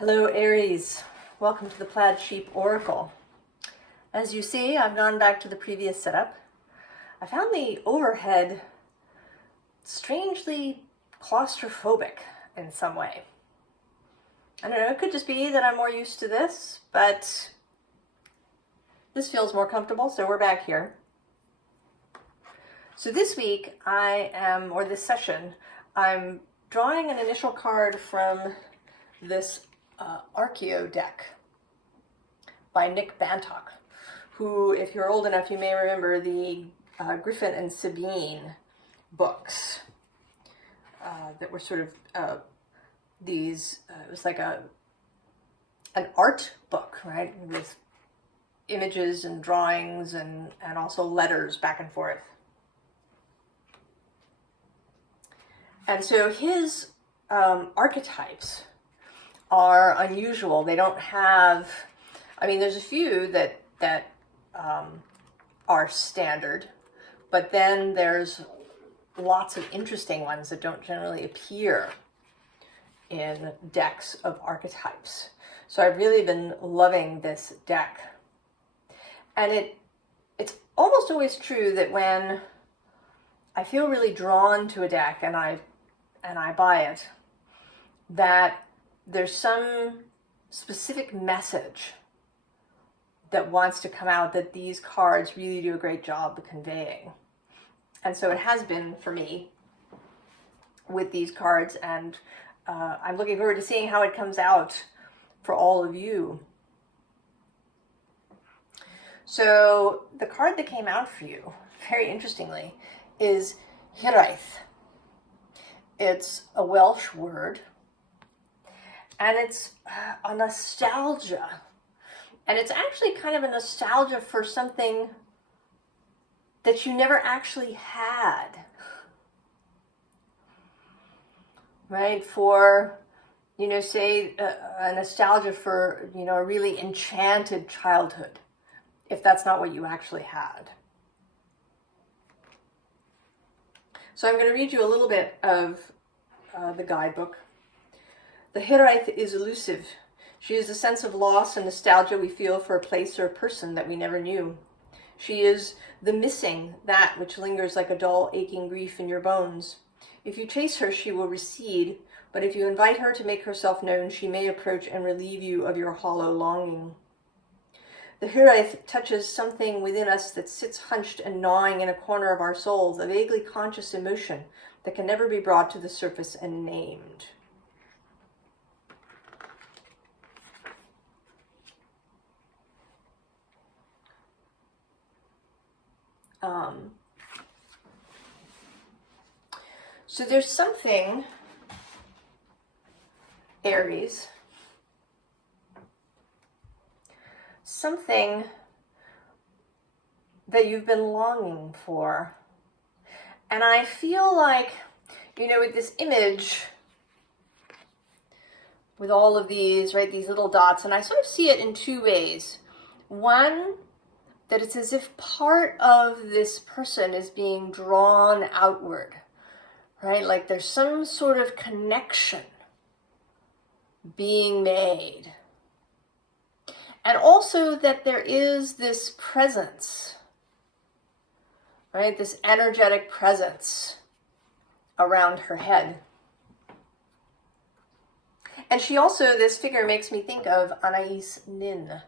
Hello Aries, welcome to the Plaid Sheep Oracle. As you see, I've gone back to the previous setup. I found the overhead strangely claustrophobic in some way. I don't know, it could just be that I'm more used to this, but this feels more comfortable, so we're back here. So this week this session, I'm drawing an initial card from this Archeo deck by Nick Bantock, who, if you're old enough, you may remember the Griffin and Sabine books that were sort of it was like an art book, right, with images and drawings and also letters back and forth. And so his archetypes are unusual. They don't have, there's a few that are standard, but then there's lots of interesting ones that don't generally appear in decks of archetypes. So I've really been loving this deck. And it's almost always true that when I feel really drawn to a deck and I buy it, that there's some specific message that wants to come out that these cards really do a great job of conveying. And so it has been for me with these cards, and I'm looking forward to seeing how it comes out for all of you. So the card that came out for you, very interestingly, is Hiraeth. It's a Welsh word, and it's a nostalgia. And it's actually kind of a nostalgia for something that you never actually had. Right? For, say a nostalgia for, a really enchanted childhood, if that's not what you actually had. So I'm going to read you a little bit of the guidebook. The Hiraeth is elusive. She is a sense of loss and nostalgia we feel for a place or a person that we never knew. She is the missing, that which lingers like a dull, aching grief in your bones. If you chase her, she will recede, but if you invite her to make herself known, she may approach and relieve you of your hollow longing. The Hiraeth touches something within us that sits hunched and gnawing in a corner of our souls, a vaguely conscious emotion that can never be brought to the surface and named. So there's something, Aries, something that you've been longing for. And I feel like, with this image, with all of these, right, these little dots, and I sort of see it in two ways. One, that it's as if part of this person is being drawn outward, right? Like there's some sort of connection being made. And also that there is this presence, right? This energetic presence around her head. And she also, this figure makes me think of Anais Nin,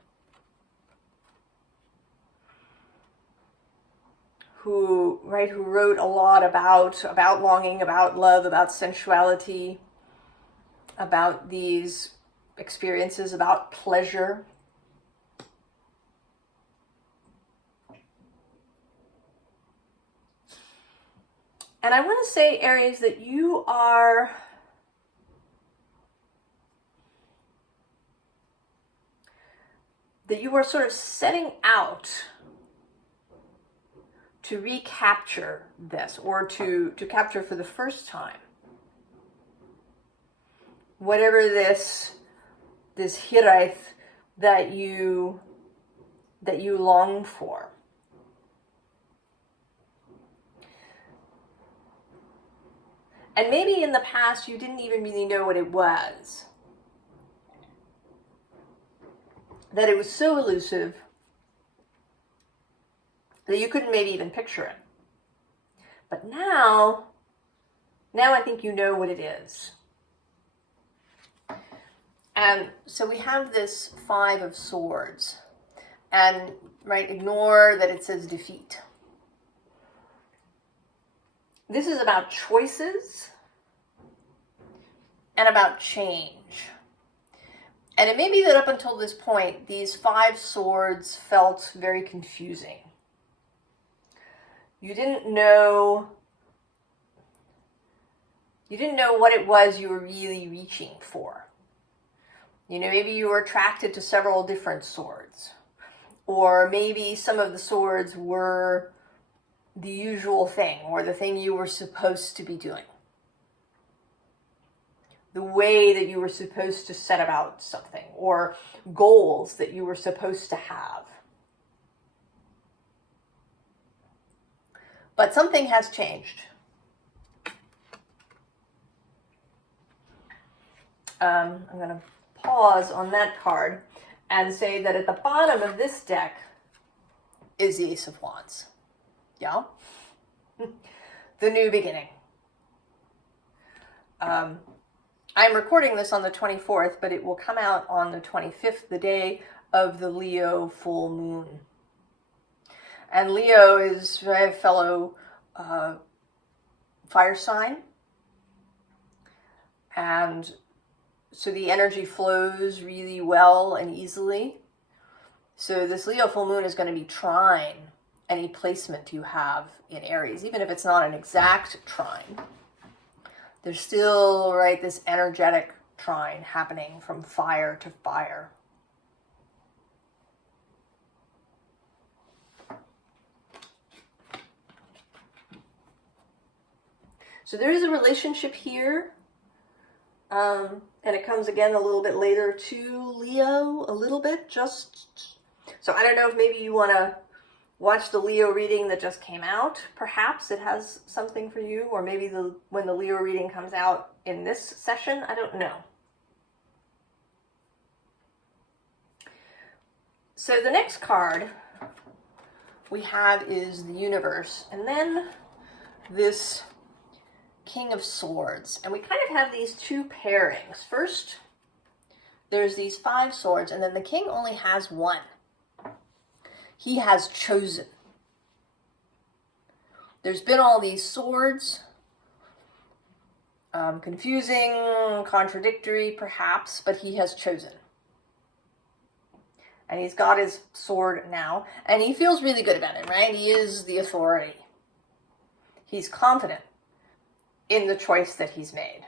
who wrote a lot about longing, about love, about sensuality, about these experiences, about pleasure. And I want to say, Aries, that you are sort of setting out to recapture this, or to capture for the first time whatever this Hiraeth that you long for. And maybe in the past you didn't even really know what it was. that it was so elusive that you couldn't maybe even picture it. But now I think you know what it is. And so we have this 5 of Swords. And, right, ignore that it says defeat. This is about choices and about change. And it may be that up until this point, these 5 swords felt very confusing. You didn't know what it was you were really reaching for. You know, maybe you were attracted to several different swords. Or maybe some of the swords were the usual thing, or the thing you were supposed to be doing. The way that you were supposed to set about something, or goals that you were supposed to have. But something has changed. I'm going to pause on that card and say that at the bottom of this deck is the Ace of Wands. Yeah? The new beginning. I'm recording this on the 24th, but it will come out on the 25th, the day of the Leo full moon. And Leo is a fellow fire sign. And so the energy flows really well and easily. So this Leo full moon is going to be trine any placement you have in Aries, even if it's not an exact trine. There's still, right, this energetic trine happening from fire to fire. So there is a relationship here. And it comes again a little bit later to Leo, a little bit, just. So I don't know if maybe you want to watch the Leo reading that just came out. Perhaps it has something for you, or maybe when the Leo reading comes out in this session, I don't know. So the next card we have is the Universe, and then this King of Swords. And we kind of have these 2 pairings. First, there's these 5 swords, and then the king only has 1. He has chosen. There's been all these swords. Confusing, contradictory, perhaps, but he has chosen. And he's got his sword now, and he feels really good about it, right? He is the authority. He's confident in the choice that he's made.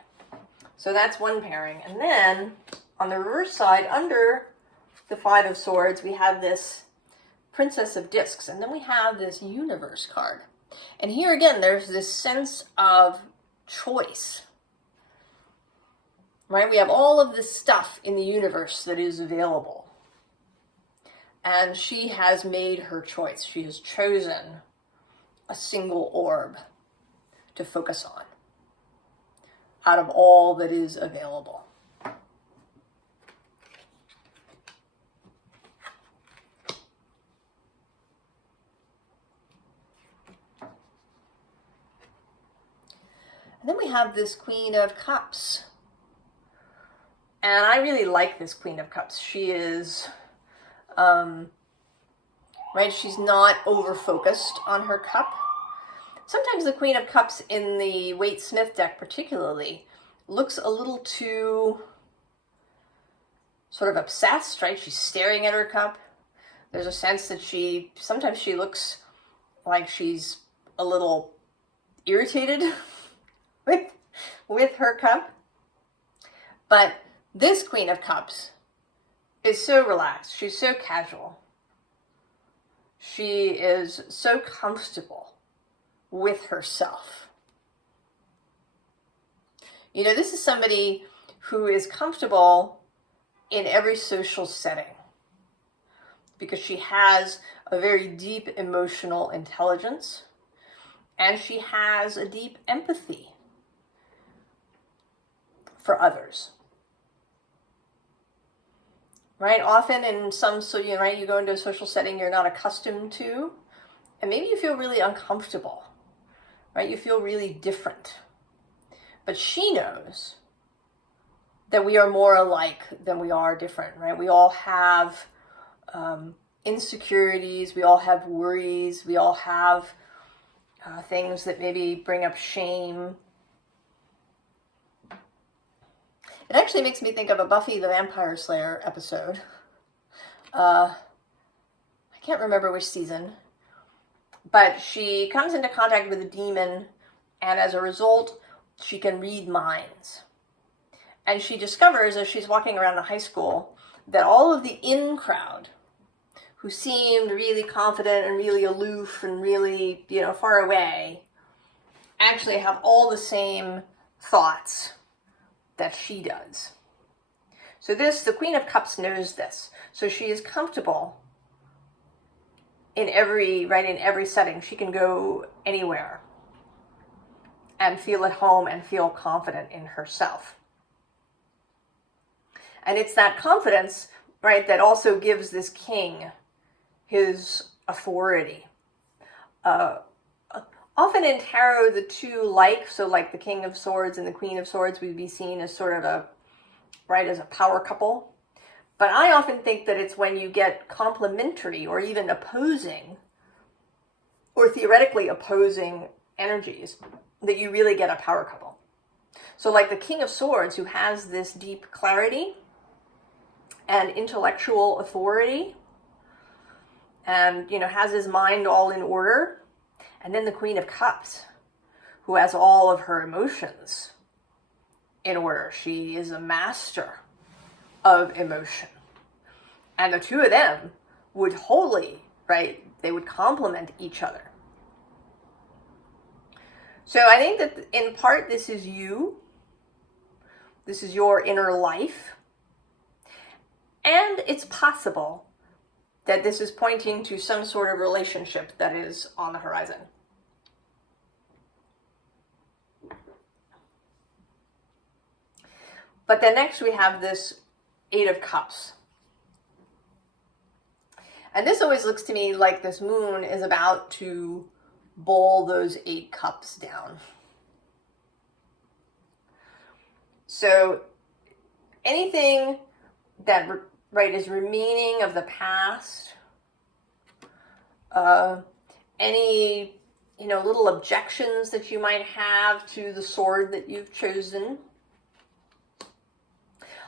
So that's one pairing. And then on the reverse side, under the 5 of Swords, we have this Princess of Discs, and then we have this Universe card. And here again, there's this sense of choice, right? We have all of this stuff in the universe that is available. And she has made her choice. She has chosen a single orb to focus on out of all that is available. And then we have this Queen of Cups. And I really like this Queen of Cups. She is, right, she's not over-focused on her cup. Sometimes the Queen of Cups in the Waite-Smith deck particularly looks a little too sort of obsessed, right? She's staring at her cup. There's a sense that sometimes she looks like she's a little irritated with her cup. But this Queen of Cups is so relaxed. She's so casual. She is so comfortable with herself. You know, this is somebody who is comfortable in every social setting because she has a very deep emotional intelligence and she has a deep empathy for others. right? Often in some, so you right, you go into a social setting you're not accustomed to, and maybe you feel really uncomfortable, right? You feel really different. But she knows that we are more alike than we are different, right? We all have insecurities, we all have worries, we all have things that maybe bring up shame. It actually makes me think of a Buffy the Vampire Slayer episode. I can't remember which season, but she comes into contact with a demon, and as a result, she can read minds. And she discovers as she's walking around the high school that all of the in crowd, who seemed really confident and really aloof and really, far away, actually have all the same thoughts that she does. So the Queen of Cups knows this. So she is comfortable in every setting. She can go anywhere and feel at home and feel confident in herself. And it's that confidence, right, that also gives this king his authority. Often in tarot, the two so like the King of Swords and the Queen of Swords would be seen as sort of as a power couple. But I often think that it's when you get complementary or even opposing, or theoretically opposing energies, that you really get a power couple. So like the King of Swords, who has this deep clarity and intellectual authority, and, has his mind all in order. And then the Queen of Cups, who has all of her emotions in order. She is a master of emotion. And the two of them would they would complement each other. So I think that in part, this is you. This is your inner life. And it's possible that this is pointing to some sort of relationship that is on the horizon. But then next we have this Eight of Cups. And this always looks to me like this moon is about to bowl those 8 cups down. So anything that is remaining of the past, any little objections that you might have to the sword that you've chosen,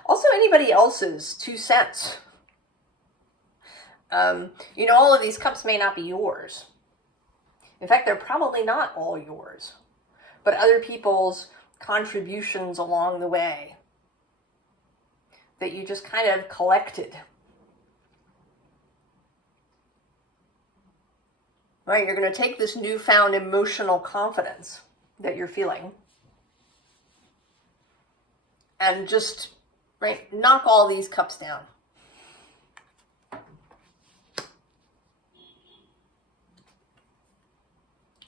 also anybody else's 2 cents. All of these cups may not be yours. In fact, they're probably not all yours, but other people's contributions along the way that you just kind of collected. Right? You're going to take this newfound emotional confidence that you're feeling and just, knock all these cups down.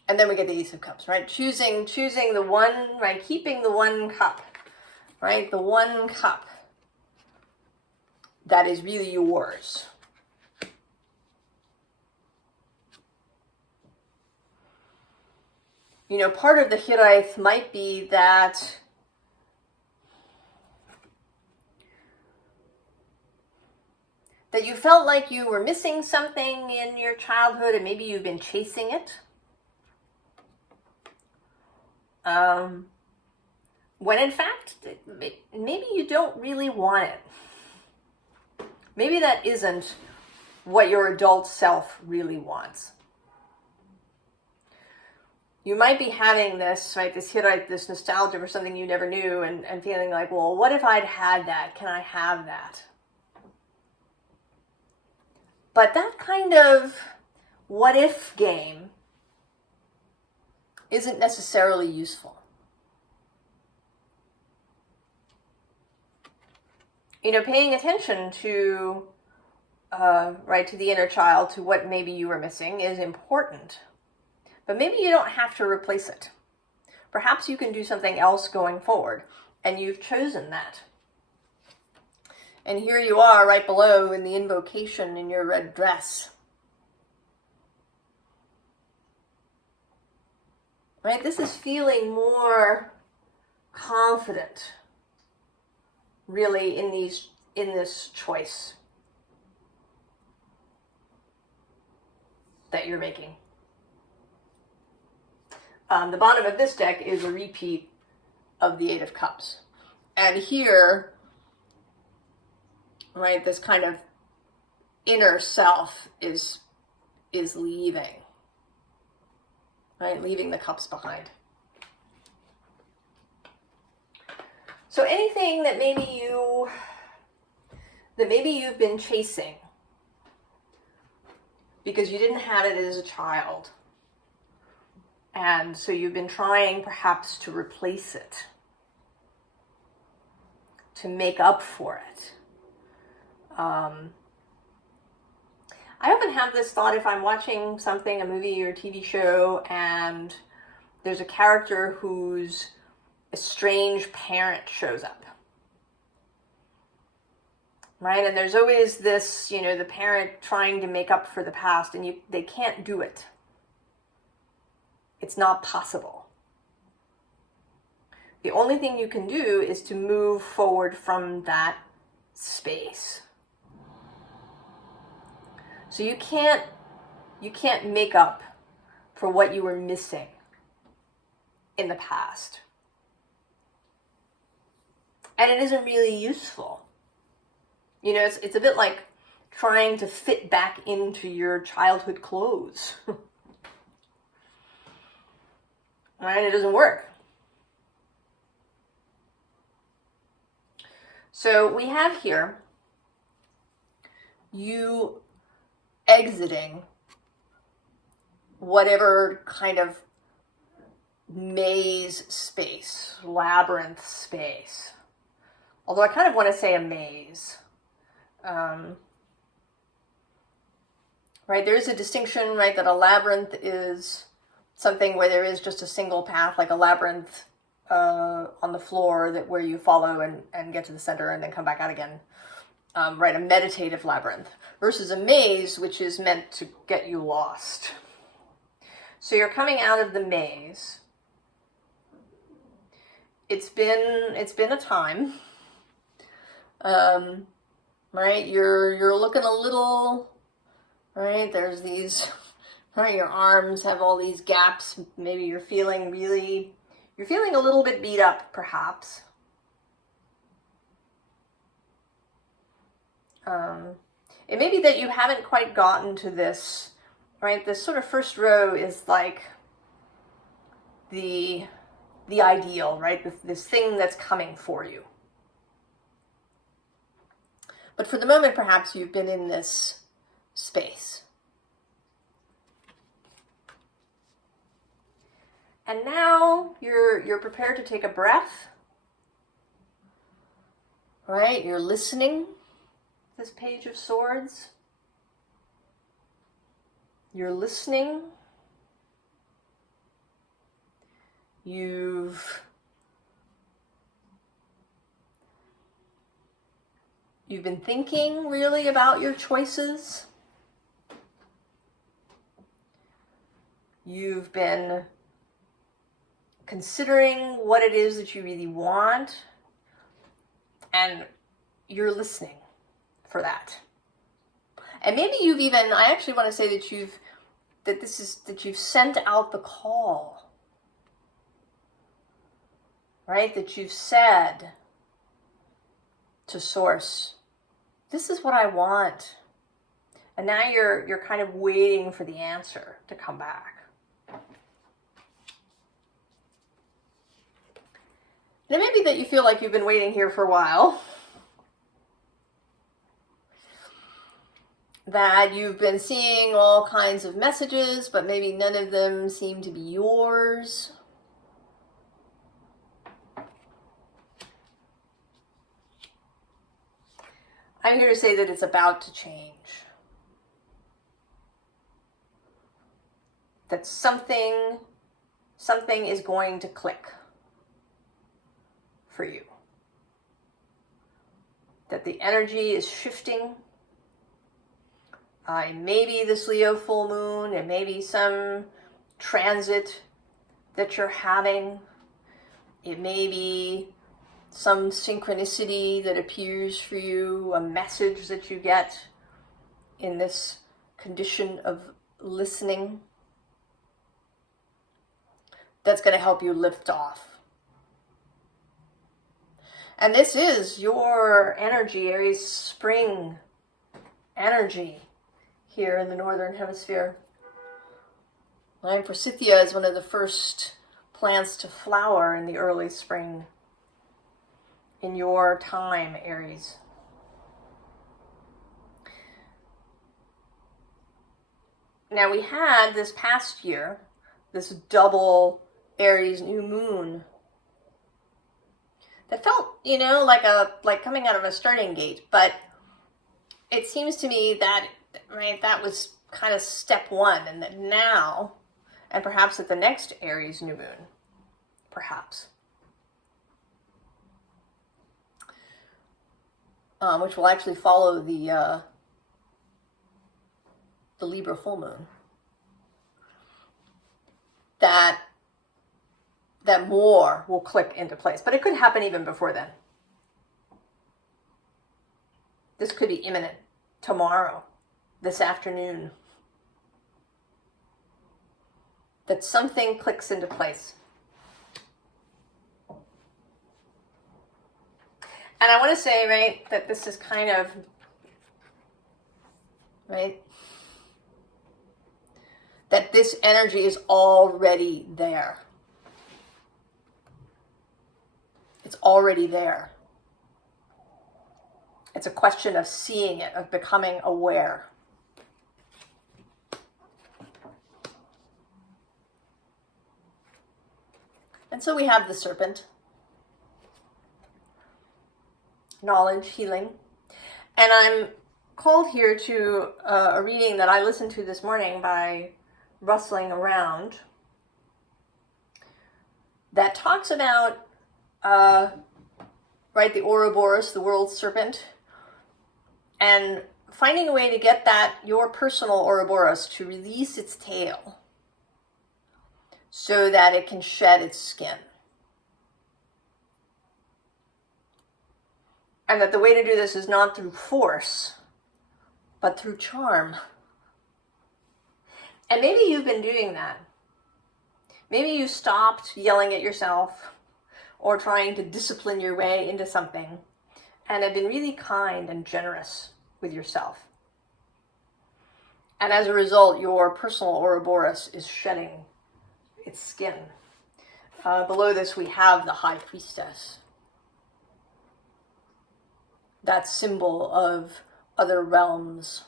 And then we get the Ace of Cups, right? Choosing the one, keeping the one cup, right? The one cup that is really yours. Part of the Hiraeth might be that you felt like you were missing something in your childhood and maybe you've been chasing it. When in fact, maybe you don't really want it. Maybe that isn't what your adult self really wants. You might be having this, this nostalgia for something you never knew and feeling like, well, what if I'd had that? Can I have that? But that kind of what if game isn't necessarily useful. Paying attention to, to the inner child, to what maybe you were missing is important. But maybe you don't have to replace it. Perhaps you can do something else going forward, and you've chosen that. And here you are right below in the invocation in your red dress. Right? This is feeling more confident, really, in this choice that you're making. The bottom of this deck is a repeat of the Eight of Cups. And here, right, this kind of inner self is leaving. Right, leaving the cups behind. So anything that maybe you've been chasing because you didn't have it as a child, and so you've been trying perhaps to replace it, to make up for it. I often have this thought if I'm watching something, a movie or a TV show, and there's a character whose estranged parent shows up. Right? And there's always this, the parent trying to make up for the past, and they can't do it. It's not possible. The only thing you can do is to move forward from that space. So you can't make up for what you were missing in the past. And it isn't really useful. It's a bit like trying to fit back into your childhood clothes. Right? It doesn't work. So we have here you exiting whatever kind of maze space, labyrinth space. Although I kind of want to say a maze. Right, there is a distinction, right, that a labyrinth is something where there is just a single path, like a labyrinth on the floor where you follow and get to the center and then come back out again. Right, a meditative labyrinth versus a maze, which is meant to get you lost. So you're coming out of the maze. It's been a time. Right, you're looking a little, right, there's these, right, your arms have all these gaps. Maybe you're feeling a little bit beat up, perhaps. It may be that you haven't quite gotten to this, right? This sort of first row is like the ideal, right? This thing that's coming for you. But for the moment, perhaps you've been in this space. And now you're prepared to take a breath, right? You're listening. This Page of Swords. You're listening. You've been thinking really about your choices. You've been considering what it is that you really want, and you're listening for that. And maybe you've even, I actually want to say that you've sent out the call. Right? That you've said to Source, this is what I want. And now you're kind of waiting for the answer to come back. And it may be that you feel like you've been waiting here for a while. That you've been seeing all kinds of messages, but maybe none of them seem to be yours. I'm here to say that it's about to change. That something is going to click for you. that the energy is shifting. Maybe this Leo full moon, it may be some transit that you're having. It may be some synchronicity that appears for you, a message that you get in this condition of listening that's going to help you lift off. And this is your energy, Aries, spring energy here in the Northern Hemisphere. And Forsythia is one of the first plants to flower in the early spring in your time, Aries. Now we had this past year, this double Aries new moon that felt, like coming out of a starting gate, but it seems to me that, right, that was kind of step one, and that now, and perhaps at the next Aries new moon, perhaps, which will actually follow the Libra full moon, that more will click into place. But it could happen even before then. This could be imminent, tomorrow, this afternoon, that something clicks into place. And I want to say, right, that this is kind of, right, that this energy is already there. It's already there. It's a question of seeing it, of becoming aware. And so we have the serpent. Knowledge, healing. And I'm called here to a reading that I listened to this morning by Rustling Around that talks about right, the Ouroboros, the world serpent, and finding a way to get that, your personal Ouroboros, to release its tail so that it can shed its skin. And that the way to do this is not through force, but through charm. And maybe you've been doing that. Maybe you stopped yelling at yourself or trying to discipline your way into something and have been really kind and generous with yourself. And as a result, your personal Ouroboros is shedding its skin. Below this, we have the High Priestess. That symbol of other realms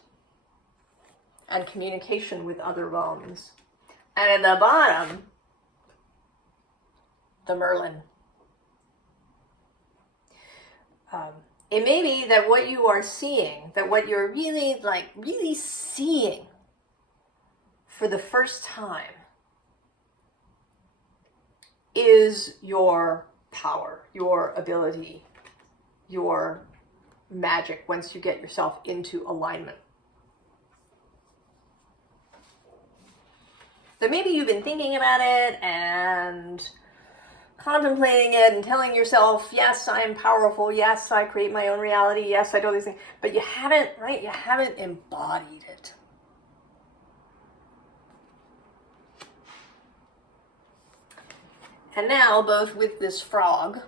and communication with other realms. And at the bottom, the Merlin. It may be that what you are seeing, that what you're really seeing for the first time is your power, your ability, your magic once you get yourself into alignment. So maybe you've been thinking about it and contemplating it and telling yourself, yes, I'm powerful. Yes, I create my own reality. Yes, I do all these things. But you haven't, right? You haven't embodied it. And now, both with this frog,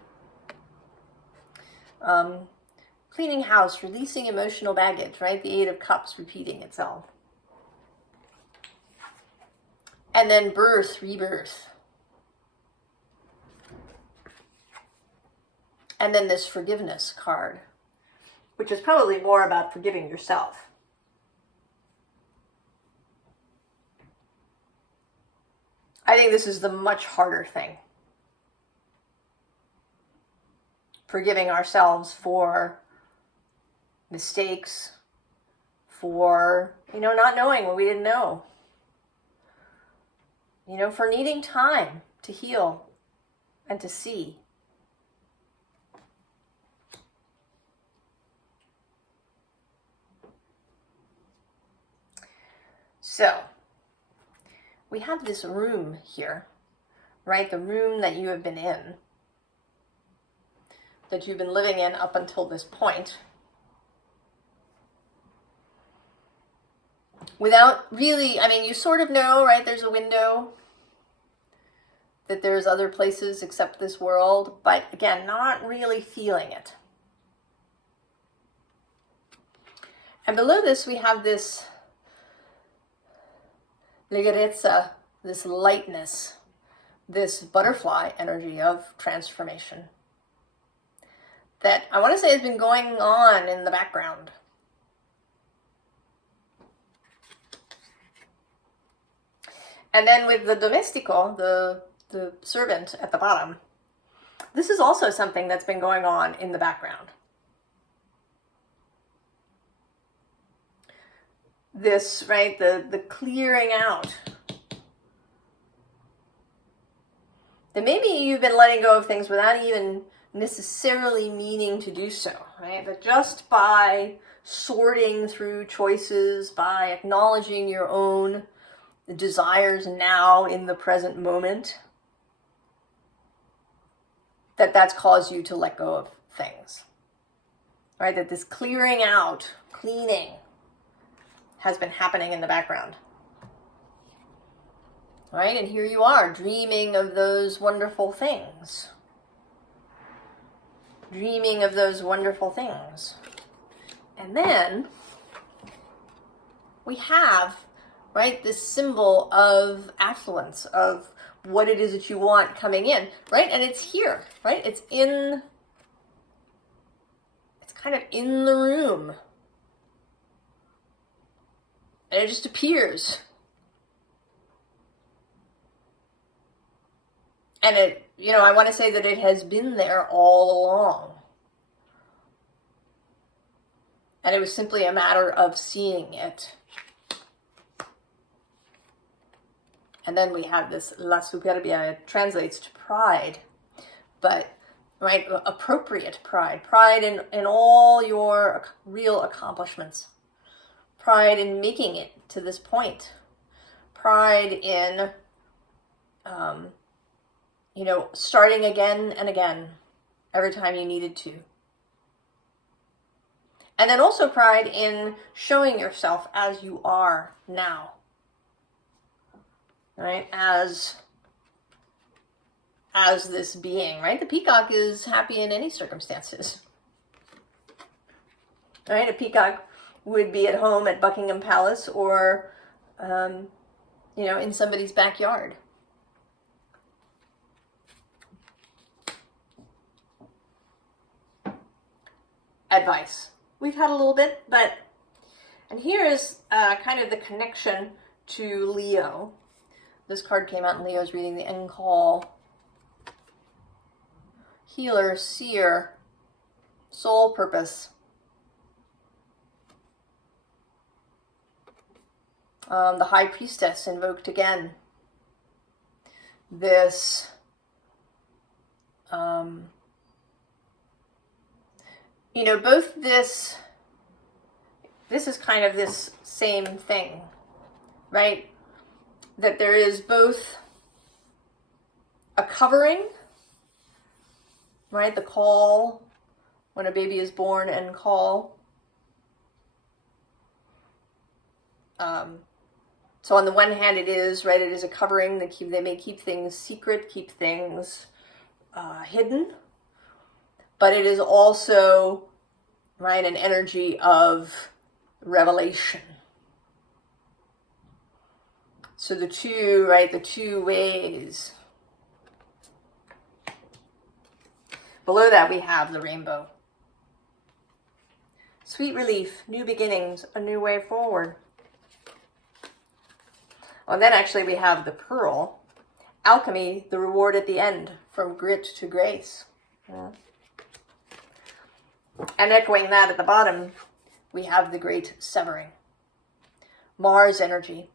cleaning house, releasing emotional baggage, right? The Eight of Cups repeating itself. And then birth, rebirth. And then this forgiveness card, which is probably more about forgiving yourself. I think this is the much harder thing. Forgiving ourselves for mistakes, for, not knowing what we didn't know. For needing time to heal and to see. So we have this room here, right? The room that you have been in, that you've been living in up until this point, without really, I mean, you sort of know, right? There's a window, that there's other places except this world, but again, not really feeling it. And below this, we have this leggerezza, this lightness, this butterfly energy of transformation that I want to say has been going on in the background. And then with the domestico, the servant at the bottom, this is also something that's been going on in the background. This, right, the clearing out. That maybe you've been letting go of things without even necessarily meaning to do so, right? That just by sorting through choices, by acknowledging your own desires now in the present moment, that's caused you to let go of things, right? That this clearing out, cleaning, has been happening in the background, right? And here you are, dreaming of those wonderful things. Dreaming of those wonderful things. And then we have, right, this symbol of affluence, of what it is that you want coming in, right? And it's here, right? It's kind of in the room. And it just appears. And it, I want to say that it has been there all along. And it was simply a matter of seeing it. And then we have this la superbia. It translates to pride, but, right, appropriate pride. Pride in all your real accomplishments. Pride in making it to this point. Pride in, starting again and again every time you needed to. And then also pride in showing yourself as you are now. Right? As this being, right? The peacock is happy in any circumstances. Right? A peacock would be at home at Buckingham Palace or, in somebody's backyard. Advice. We've had a little bit, and here is kind of the connection to Leo. This card came out in Leo's reading, the end call. Healer, seer, soul purpose. The High Priestess invoked again. This both this is kind of this same thing, right? That there is both a covering, right? The call when a baby is born and call. So on the one hand it is, right, it is a covering. They may keep things secret, keep things hidden. But it is also, right, an energy of revelation. So the two ways. Below that we have the rainbow. Sweet relief, new beginnings, a new way forward. Well, then actually we have the pearl. Alchemy, the reward at the end, from grit to grace. Yeah. And echoing that at the bottom, we have the great severing. Mars energy.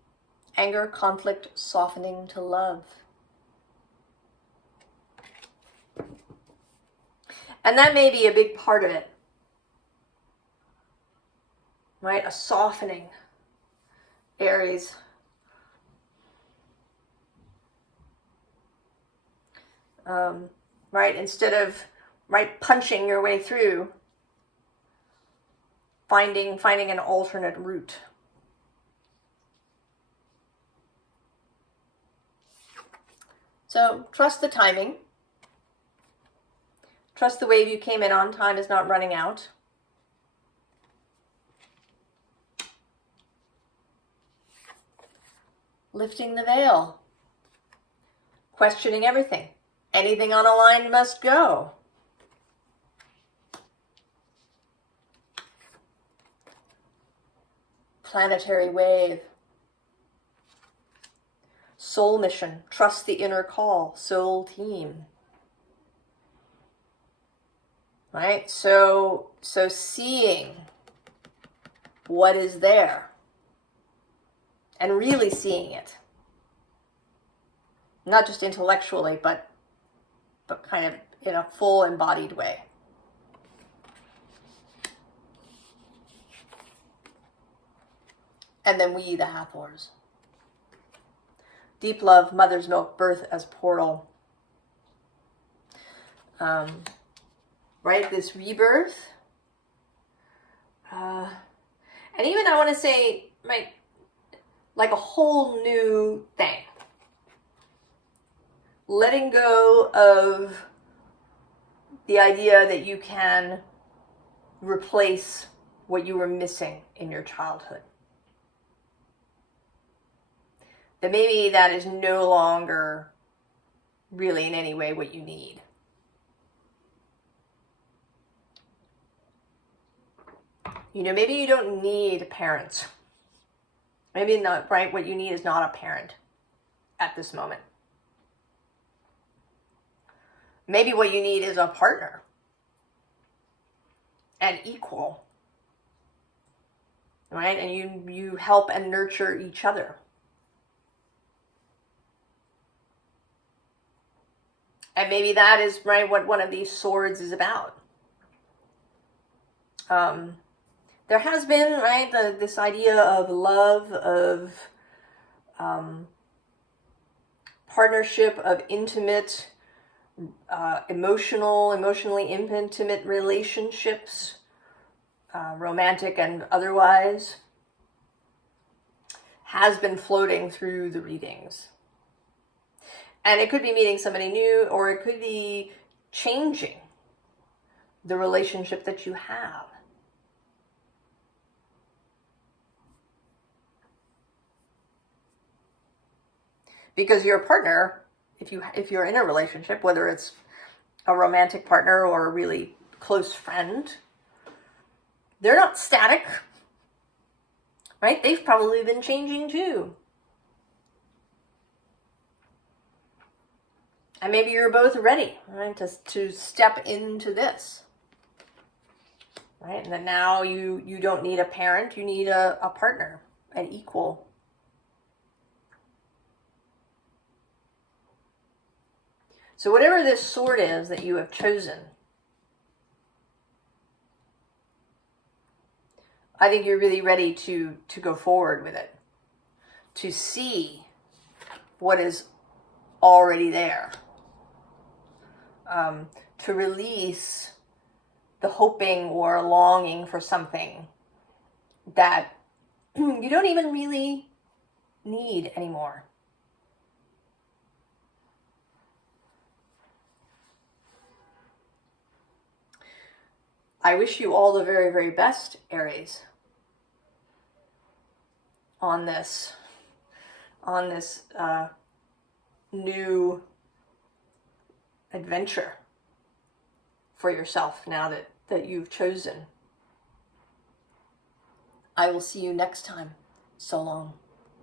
Anger, conflict, softening to love. And that may be a big part of it. Right? A softening. Aries, right? Instead of, right, punching your way through, finding an alternate route. So trust the timing. Trust the wave you came in on. Time is not running out. Lifting the veil. Questioning everything. Anything on a line must go. Planetary wave. Soul mission. Trust the inner call. Soul team. Right? So seeing what is there and really seeing it. Not just intellectually, but kind of in a full embodied way. And then we, the Hathors. Deep love, mother's milk, birth as portal. Right, this rebirth. And even I want to say, right, like a whole new thing. Letting go of the idea that you can replace what you were missing in your childhood. That maybe that is no longer really in any way what you need. You know, maybe you don't need parents. Maybe not, right? What you need is not a parent at this moment. Maybe what you need is a partner, an equal, right? And you help and nurture each other. And maybe that is, right, what one of these swords is about. There has been, right, this idea of love, of partnership, of intimate, emotionally intimate relationships, romantic and otherwise, has been floating through the readings. And it could be meeting somebody new, or it could be changing the relationship that you have. Because your partner, if you're in a relationship, whether it's a romantic partner or a really close friend, they're not static, right? They've probably been changing too. And maybe you're both ready, right, to step into this, right? And then now you don't need a parent, you need a partner, an equal. So whatever this sword is that you have chosen, I think you're really ready to go forward with it, to see what is already there, to release the hoping or longing for something that you don't even really need anymore. I wish you all the very, very best, Aries, on this new adventure for yourself now that you've chosen. I will see you next time. So long.